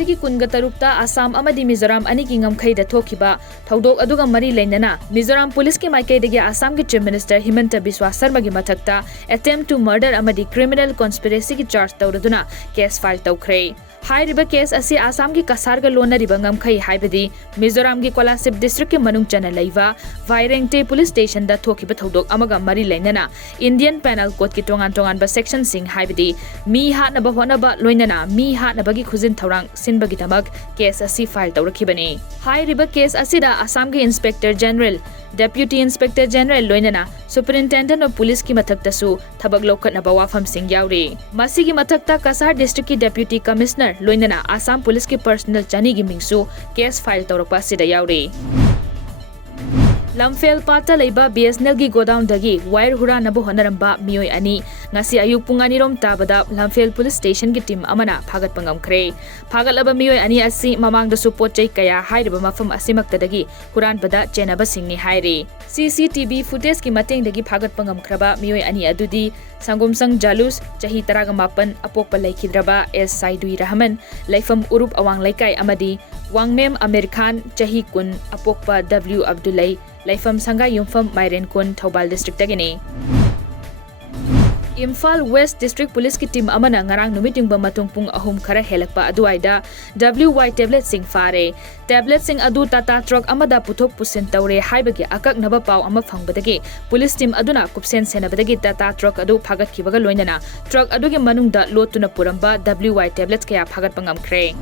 asigi kunga tarukta Assam amadi Mizoram anigi ngamkhaida thokhiba thodok aduga mari leinana Mizoram police ki maikaidagi Assam ki Chief Minister Himanta Biswa Sarma gi mathakta attempt to murder amadi criminal conspiracy ki charge tawraduna case file tawkhre हाइरिबा case असी आसाम की कसारगा लोनरिबा ngamkhai हाइबदी Mizoram की Kolasib district के मनुंग चना लैवा वाइरेंगटे police station दा थोखिबा थौदोक अमगा मरी लैनना Indian panel code की टोंगान टोंगान बा सेक्शन सिंह हाइबदी मी हानबा होनबा लोइनना मी हानबगी खुजिन थौरांग सिनबगी दमक केस असी फाइल तौरखिबने हाइरिबा केस असीदा आसाम के inspector general deputy inspector general लोइनना सुपरिटेंडेंट ऑफ पुलिस की मथक्तसु थबक लौखटनबा वाफम सिंह यावरे मसीगी मथक्ता कसार डिस्ट्रिक्ट की डेप्यूटी कमिश्नर लोइनना आसाम पुलिस की पर्सनल चनी की मिंगसु केस फाइल तौरपा सिदा यावरे लमफेल पाता लेबा BSNL की गोडाउन दगी वायर हुरानबो होनरंबा मियोय अनि ngasi ayuk pung anirom tabada lamfel police station ki team amana phagat pangamkhre phagalaba miyoy ani asi mamang da su pochai kaya hairiba mafam asimaktadagi kuran bada chenaba singni hairi CCTV footage ki mateng dagi phagat pangamkhraba miyoy ani adudi sangomsang jalus chahi 18 apokpa laikhidraba S Saidui Rahman laifam urup awang laikai amadi wangmem Amir Khan chahi kun apokpa W Abdulai laifam sanga yumfam Mairen kun Thobal district dagini Imphal West District Police ki team amana ngarang numiting ba matung pung ahum khara helakpa aduaida WY tablet sing fare tablet sing adu tata truck amada puthok pusin tawre haibagi akak naba paw ama phangbadagi police team aduna kupsen senabadagi tata truck adu phagat khibaga loinana truck adugi manungda lotuna puramba WY tablets kaya phagat pangamkhre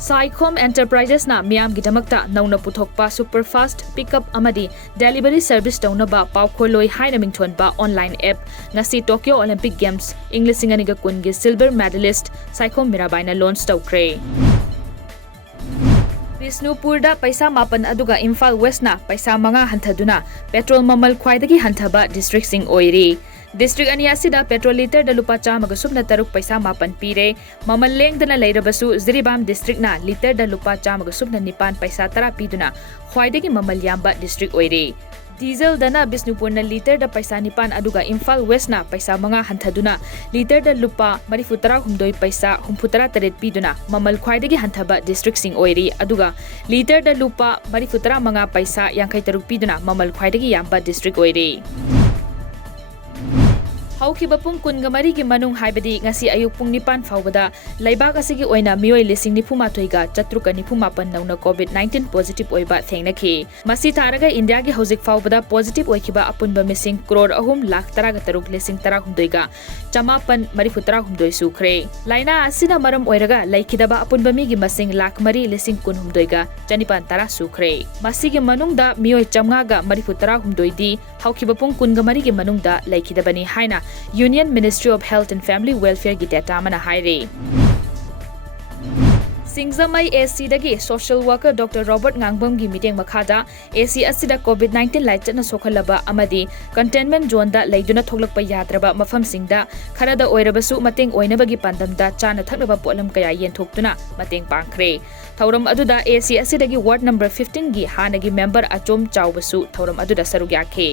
Saicom Enterprises na miyam gidamakta nauna puthokpa Superfast pickup amadi delivery service taunaba pawkholoi haina mingthon ba online app ngasi Tokyo Olympic Games English singaniga kungi silver medalist Saicom Mirabaina launch tawkre Bisnupurda paisa mapan aduga Imphal West na paisa manga hanthaduna petrol mamal khwaidagi hanthaba district sing oiri District ani asida petrol liter da lupa chamaga subna taruk paisa mapan pire mamal lengdana leirabasu Ziribam district na liter da lupa chamaga subna nipan paisa tara piduna khwaidagi mamal yamba district oire diesel dana Bisnupur na liter da paisa nipan aduga Imphal West na paisa manga hanthaduna liter da lupa marifutara humdoi paisa humfutara taret piduna mamal khwaidagi hanthaba district sing oire aduga liter da lupa marifutara manga paisa yankai taruk piduna mamal khwaidagi yamba district oire Haukiba pung kungamari ki manung haibadi ngasi ayuk pung nipan faubada laibak asigi oina mioi lising nipumatoiga chatruka nipumapan nauna COVID-19 positive oiba thengnaki masi taraga India ki hojik faubada positive oikiba apunba missing crore ahum lakh taraga taruk lising tara humdoiga chamapan marifutara humdoi sukre laina asina maram oiraga laikidaba apunba mi gi masing lakh mari lising kun humdoiga chanipan tara sukre masi gi manungda mioi chamnga ga marifutara humdoidi haukiba pung kungamari ki manungda laikidabani haina Union Ministry of Health and Family Welfare gi data mana haire Singzamai AC dagi social worker Dr. Robert Ngangbam gi meeting makhada AC asida COVID-19 lai chatna sokhalaba amadi containment zone da leiduna thoklakpa yadraba mafam singda kharada oirabasu mateng oinabagi pandamda chana thaknaba polam kaya yenthokduna mateng pangkhre thauram aduda AC asidagi ward number 15 gi hanagi member achom chawbasu thauram aduda saruk yakhe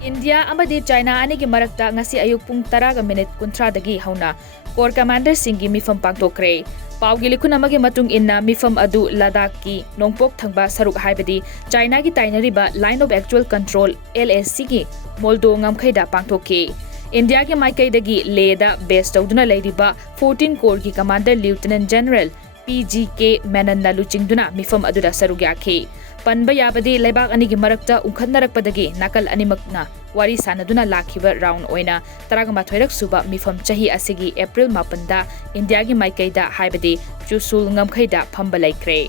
India amadi China anigi marakta ngasi ayuk pung 10:30 dagi hauna Corps Commander Singh mifam pangtokre Paugi likhun amagi matung inna mifam adu Ladakh ki nongpok thangba saruk haibadi China gi tainariba line of actual control LSC gi moldo ngamkhaida pangtokki India ki maikai dagi Leda base tawduna leiriba 14 Corps gi Commander Lieutenant General PGK Menon luchingduna mifam aduda saruk yakhe Panba yabadi laibak anigi marakta unkhannarakpadagi nakal animakna wari sanaduna lakhiba round oina taragama thoirak suba mifam chahi asigi April 8 da India gi maikaida haibadi chusul ngamkhaida phamba laikre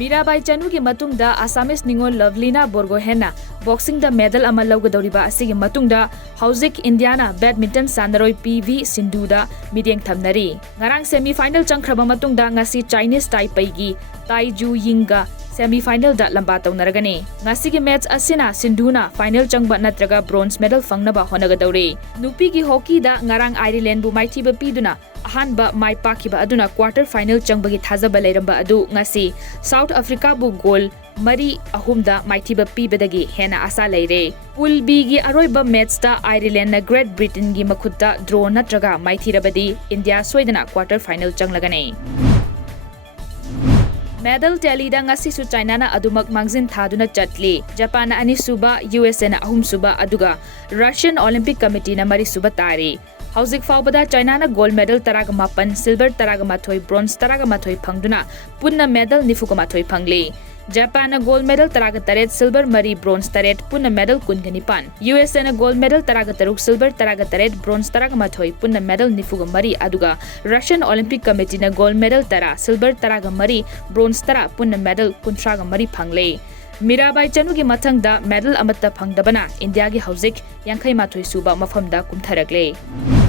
Mirabai Chanu ki matungda Assamese ningol Lovelina Borgohena boxing da medal ama laugadoriba asigi matungda Hauzik Indiana badminton sanaroi PV Sindhuda mideng thamnari ngarang semi final changkhraba matungda ngasi Chinese Taipei gi Taiju Yingga semi final da lamba taunaragani ngasigi match asina Sindhuna final changba natraga bronze medal fangnaba honagadawri nupi gi hockey da ngarang Ireland bu maithiba piduna ahanba mai pakiba aduna quarter final changbagi thazaba leiramba adu ngasi South Africa bu goal Mari ahumda maithiba pibadagi hena asa leire Pool B gi aroiba match da Ireland na Great Britain gi makhutta draw natraga maithirabadi India soidana quarter final changlagani Medal tally da ngasi su China na adumak mangzin thaduna chatli Japan na ani suba USA na ahum suba aduga Russian Olympic Committee na mari suba tari Hauzik faubada China na gold medal taraga mapan silver taraga mathoi bronze taraga mathoi phangduna punna medal nifuga mathoi phangli Japan na gold medal taraga taret silver mari bronze taret punna medal kungani USA na gold medal taraga taruk silver taraga taret bronze taraga mathoi punna medal nifuga mari aduga Russian Olympic Committee na gold medal tara silver taraga mari bronze tara punna medal kuntraga mari phangle Mirabai Chanu gi mathangda medal amatta phangdabana India gi hauzik yankhai mathoi suba mafamda kumtharagle